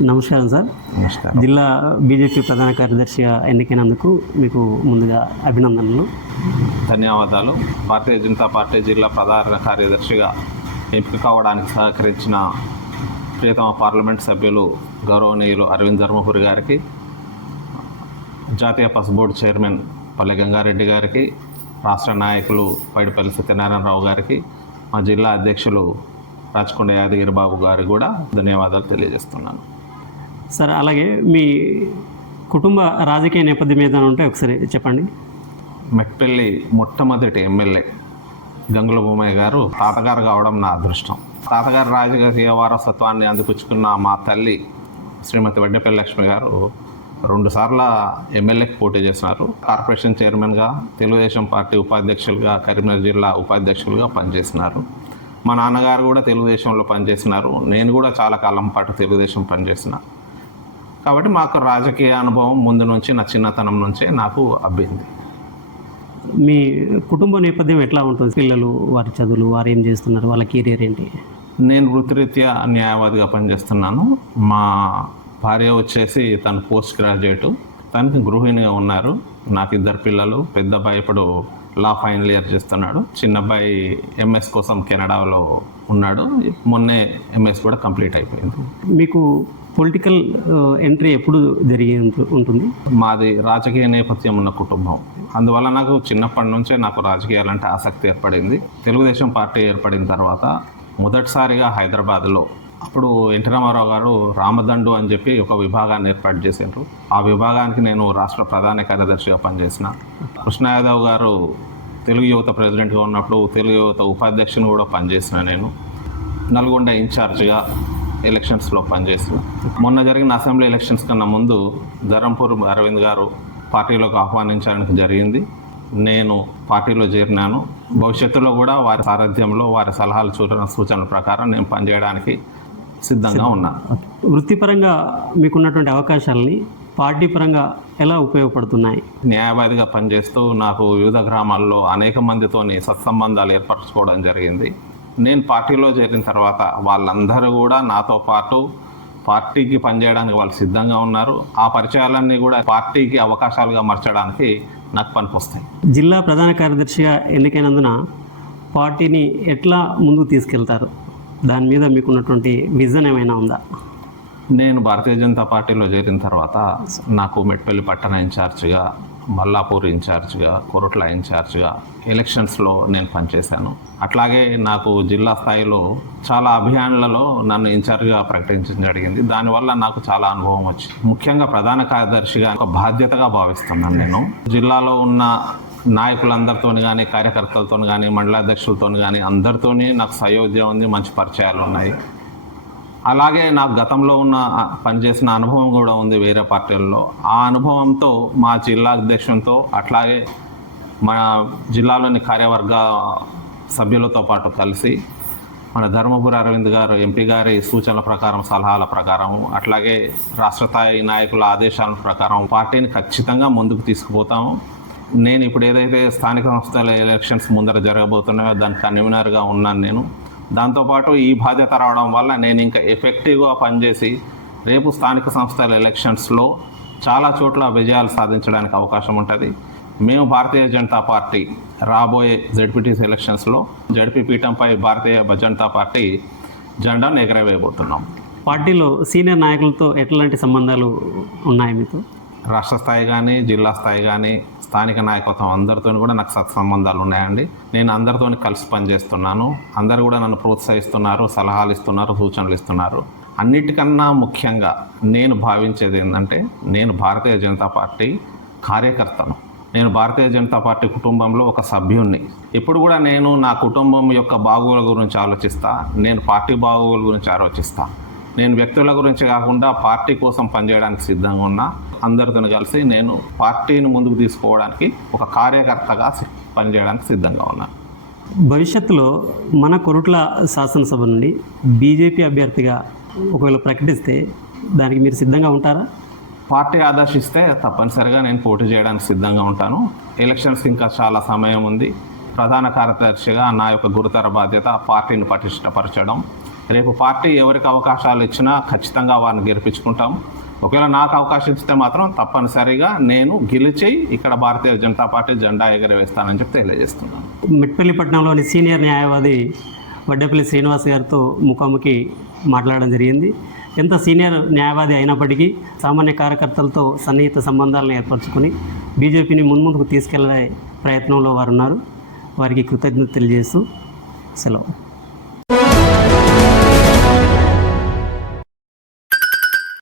నమస్కారం సార్. నమస్కారం. జిల్లా బీజేపీ ప్రధాన కార్యదర్శిగా ఎన్నికైనందుకు మీకు ముందుగా అభినందనలు. ధన్యవాదాలు. భారతీయ జనతా పార్టీ జిల్లా ప్రధాన కార్యదర్శిగా ఎంపిక కావడానికి సహకరించిన ప్రియతమ పార్లమెంట్ సభ్యులు గౌరవనీయులు అరవింద్ ధర్మపురి గారికి జాతీయ పసు బోర్డు చైర్మన్ పల్లె గంగారెడ్డి గారికి రాష్ట్ర నాయకులు పైడిపల్లి సత్యనారాయణరావు గారికి మా జిల్లా అధ్యక్షులు రాచకొండ యాదగిరి బాబు గారికి కూడా ధన్యవాదాలు తెలియజేస్తున్నాను. సార్ అలాగే మీ కుటుంబ రాజకీయ నేపథ్యం ఏదైనా ఉంటే ఒకసారి చెప్పండి. మెట్పల్లి మొట్టమొదటి ఎమ్మెల్యే గంగుల భూమయ్య గారు తాతగారు కావడం నా అదృష్టం. తాతగారు రాజకీయ వారసత్వాన్ని అందిపుచ్చుకున్న మా తల్లి శ్రీమతి వడ్డేపల్లి లక్ష్మి గారు రెండుసార్ల ఎమ్మెల్యేకి పోటీ చేసినారు. కార్పొరేషన్ చైర్మన్గా తెలుగుదేశం పార్టీ ఉపాధ్యక్షులుగా కరీంనగర్ జిల్లా ఉపాధ్యక్షులుగా పనిచేసినారు. మా నాన్నగారు కూడా తెలుగుదేశంలో పనిచేసినారు. నేను కూడా చాలా కాలం పాటు తెలుగుదేశం పనిచేసినాను కాబట్టి మాకు రాజకీయ అనుభవం ముందు నుంచి నా చిన్నతనం నుంచే నాకు అబ్బింది. మీ కుటుంబ నేపథ్యం ఎట్లా ఉంటుంది? పిల్లలు వారి చదువులు వారు ఏం చేస్తున్నారు? వాళ్ళ కెరీర్ ఏంటి? నేను వృత్తిరీత్యా న్యాయవాదిగా పనిచేస్తున్నాను. మా భార్య వచ్చేసి తను పోస్ట్ గ్రాడ్యుయేట్. తనకి గృహిణిగా ఉన్నారు. నాకు ఇద్దరు పిల్లలు. పెద్ద అబ్బాయి ఇప్పుడు లా ఫైనల్ ఇయర్ చేస్తున్నాడు. చిన్న అబ్బాయి ఎంఎస్ కోసం కెనడాలో ఉన్నాడు. మొన్నే ఎంఎస్ కూడా కంప్లీట్ అయిపోయింది. మీకు పొలిటికల్ ఎంట్రీ ఎప్పుడు జరిగే ఉంటుంది? మాది రాజకీయ నేపథ్యం ఉన్న కుటుంబం. అందువల్ల నాకు చిన్నప్పటి నుంచే నాకు రాజకీయాలంటే ఆసక్తి ఏర్పడింది. తెలుగుదేశం పార్టీ ఏర్పడిన తర్వాత మొదటిసారిగా హైదరాబాద్లో అప్పుడు ఎన్టీ రామారావు గారు రామదండు అని చెప్పి ఒక విభాగాన్ని ఏర్పాటు చేశారు. ఆ విభాగానికి నేను రాష్ట్ర ప్రధాన కార్యదర్శిగా పనిచేసిన. కృష్ణ యాదవ్ గారు తెలుగు యువత ప్రెసిడెంట్గా ఉన్నప్పుడు తెలుగు యువత ఉపాధ్యక్షుని కూడా పనిచేసిన నేను. నల్గొండ ఇన్ఛార్జ్గా ఎలక్షన్స్లో పనిచేసిన. మొన్న జరిగిన అసెంబ్లీ ఎలక్షన్స్ కన్నా ముందు ధరంపూర్ అరవింద్ గారు పార్టీలోకి ఆహ్వానించడానికి జరిగింది. నేను పార్టీలో చేరినాను. భవిష్యత్తులో కూడా వారి సారథ్యంలో వారి సలహాలు సూచన సూచనల ప్రకారం నేను పనిచేయడానికి సిద్ధంగా ఉన్నాను వృత్తిపరంగా మీకున్నటువంటి అవకాశాలని పార్టీ పరంగా ఎలా ఉపయోగపడుతున్నాయి? న్యాయవాదిగా పనిచేస్తూ నాకు వివిధ గ్రామాల్లో అనేక మందితోని సత్సంబంధాలు ఏర్పరచుకోవడం జరిగింది. నేను పార్టీలో చేరిన తర్వాత వాళ్ళందరూ కూడా నాతో పాటు పార్టీకి పనిచేయడానికి వాళ్ళు సిద్ధంగా ఉన్నారు. ఆ పరిచయాలన్నీ కూడా పార్టీకి అవకాశాలుగా మార్చడానికి నాకు పనికొస్తాయి. జిల్లా ప్రధాన కార్యదర్శిగా ఎన్నికైనందున పార్టీని ఎట్లా ముందుకు తీసుకెళ్తారు? దాని మీద మీకున్నటువంటి విజన్ ఏమైనా ఉందా? నేను భారతీయ జనతా పార్టీలో చేరిన తర్వాత నాకు మెట్పల్లి పట్టణ ఇన్ఛార్జిగా మల్లాపూర్ ఇన్ఛార్జ్గా కొరట్ల ఇన్ఛార్జ్గా ఎలక్షన్స్లో నేను పనిచేశాను. అట్లాగే నాకు జిల్లా స్థాయిలో చాలా అభియాన్లలో నన్ను ఇన్ఛార్జ్గా ప్రకటించడం జరిగింది. దానివల్ల నాకు చాలా అనుభవం వచ్చింది ముఖ్యంగా ప్రధాన కార్యదర్శిగా ఒక బాధ్యతగా భావిస్తున్నాను నేను. జిల్లాలో ఉన్న నాయకులందరితోని కానీ కార్యకర్తలతో కానీ మండలాధ్యక్షులతో కానీ అందరితోని నాకు సయోధ్యం ఉంది మంచి పరిచయాలు ఉన్నాయి. అలాగే నాకు గతంలో ఉన్న పనిచేసిన అనుభవం కూడా ఉంది వేరే పార్టీల్లో. ఆ అనుభవంతో మా జిల్లా అధ్యక్షునితో అట్లాగే మన జిల్లాలోని కార్యవర్గ సభ్యులతో పాటు కలిసి మన ధర్మపురి అరవింద్ గారు ఎంపీ గారి సూచనల ప్రకారం సలహాల ప్రకారం అట్లాగే రాష్ట్ర స్థాయి నాయకుల ఆదేశాల ప్రకారం పార్టీని ఖచ్చితంగా ముందుకు తీసుకుపోతాము. నేను ఇప్పుడు ఏదైతే స్థానిక సంస్థల ఎలక్షన్స్ ముందర జరగబోతున్నాయో దానికి కన్వీనర్గా ఉన్నాను నేను. దాంతోపాటు ఈ బాధ్యత రావడం వల్ల నేను ఇంకా ఎఫెక్టివ్గా పనిచేసి రేపు స్థానిక సంస్థల ఎలక్షన్స్లో చాలా చోట్ల విజయాలు సాధించడానికి అవకాశం ఉంటుంది. మేము భారతీయ జనతా పార్టీ రాబోయే జడ్పీటీసీ ఎలక్షన్స్లో జడ్పీ పీఠంపై భారతీయ జనతా పార్టీ జెండాను ఎగరవేయబోతున్నాం. పార్టీలో సీనియర్ నాయకులతో ఎట్లాంటి సంబంధాలు ఉన్నాయి మీతో? రాష్ట్ర స్థాయి కానీ జిల్లా స్థాయి కానీ స్థానిక నాయకత్వం అందరితో కూడా నాకు సత్సంబంధాలు ఉన్నాయండి. నేను అందరితో కలిసి పనిచేస్తున్నాను. అందరు కూడా నన్ను ప్రోత్సహిస్తున్నారు సలహాలు ఇస్తున్నారు సూచనలు ఇస్తున్నారు. అన్నిటికన్నా ముఖ్యంగా నేను భావించేది ఏంటంటే నేను భారతీయ జనతా పార్టీ కార్యకర్తను. నేను భారతీయ జనతా పార్టీ కుటుంబంలో ఒక సభ్యుణ్ణి. ఎప్పుడు కూడా నేను నా కుటుంబం యొక్క బాగోగుల గురించి ఆలోచిస్తా నేను పార్టీ బాగోగుల గురించి ఆలోచిస్తా. నేను వ్యక్తుల గురించి కాకుండా పార్టీ కోసం పనిచేయడానికి సిద్ధంగా ఉన్నా అందరితో కలిసి నేను పార్టీని ముందుకు తీసుకోవడానికి ఒక కార్యకర్తగా పనిచేయడానికి సిద్ధంగా ఉన్నా. భవిష్యత్తులో మన కొరుట్ల శాసనసభ నుండి బీజేపీ అభ్యర్థిగా ఒకవేళ ప్రకటిస్తే దానికి మీరు సిద్ధంగా ఉంటారా? పార్టీ ఆదర్శిస్తే తప్పనిసరిగా నేను పోటీ చేయడానికి సిద్ధంగా ఉంటాను. ఎలక్షన్స్ ఇంకా చాలా సమయం ఉంది. ప్రధాన కార్యదర్శిగా నా యొక్క గురుతర బాధ్యత పార్టీని పటిష్టపరచడం. రేపు పార్టీ ఎవరికి అవకాశాలు ఇచ్చినా ఖచ్చితంగా వారిని గెలిపించుకుంటాం. ఒకవేళ నాకు అవకాశం ఇస్తే మాత్రం తప్పనిసరిగా నేను గెలిచి ఇక్కడ భారతీయ జనతా పార్టీ జెండా ఎగరవేస్తానని చెప్పి తెలియజేస్తున్నాను. మిట్పల్లిపట్నంలోని సీనియర్ న్యాయవాది వడ్డేపల్లి శ్రీనివాస్ గారితో ముఖాముఖి మాట్లాడడం జరిగింది. ఎంత సీనియర్ న్యాయవాది అయినప్పటికీ సామాన్య కార్యకర్తలతో సన్నిహిత సంబంధాలను ఏర్పరచుకొని బీజేపీని మున్ముందుకు తీసుకెళ్ళే ప్రయత్నంలో వారు ఉన్నారు వారికి కృతజ్ఞత తెలియజేస్తూ సెలవు.